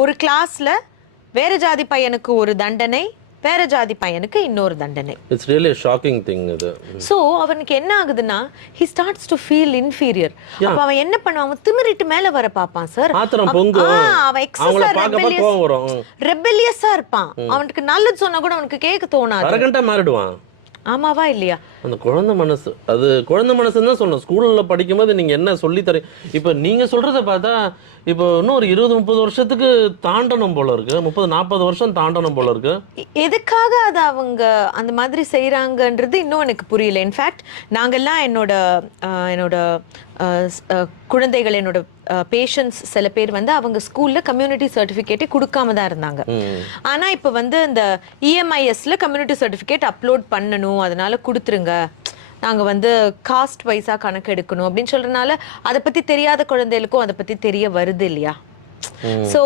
ஒரு கிளாஸ்ல வேற ஜாதி பையனுக்கு ஒரு தண்டனை, வேற ஜாதி பையனுக்கு இன்னொரு தண்டனை. இட்ஸ் ரியலி ஷாக்கிங் திங் இது. சோ அவனுக்கு என்ன ஆகுதுன்னா he starts to feel inferior. அப்ப அவன் என்ன பண்ணுவான், அவன் திமிரிட்டு மேல வர பாப்பான் சார். ஆத்திரம் பொங்கும். அவன் அவங்கள பார்க்க கோவம் வரும். ரெபெலியஸா இருப்பான். அவனுக்கு நல்லது சொன்னா கூட அவனுக்கு கேட்க தோணாது. அரகண்டா மாறிடுவான். ஆமாவா இல்லையா? அந்த குழந்தை மனசு, அது குழந்தை மனசுன்னு தான் சொல்லணும். ஸ்கூல்ல படிக்கும்போது நீங்க என்ன சொல்லி தரீங்க, இப்ப நீங்க சொல்றத பார்த்தா இப்போ இன்னும் ஒரு 20-30 வருஷத்துக்கு தாண்டணும் போல இருக்கு, 30-40 வருஷம் தாண்டணும் போல இருக்கு. எதுக்காக அதை அவங்க அந்த மாதிரி செய்யறாங்கன்றது இன்னும் எனக்கு புரியல. இன்ஃபேக்ட் நாங்கெல்லாம் என்னோட குழந்தைகள், என்னோட பேஷண்ட்ஸ் சில பேர் வந்து அவங்க ஸ்கூல்ல கம்யூனிட்டி சர்டிஃபிகேட்டே கொடுக்காம தான் இருந்தாங்க. ஆனா இப்ப வந்து இந்த இஎம்ஐஎஸ்ல கம்யூனிட்டி சர்டிஃபிகேட் அப்லோட் பண்ணணும், அதனால கொடுத்துருங்க, நாங்க வந்து காஸ்ட் வைஸா கணக்கு எடுக்கணும் அப்படின்னு சொல்றதுனால அதை பத்தி தெரியாத குழந்தைகளுக்கும் அதை பத்தி தெரிய வருது இல்லையா? சோ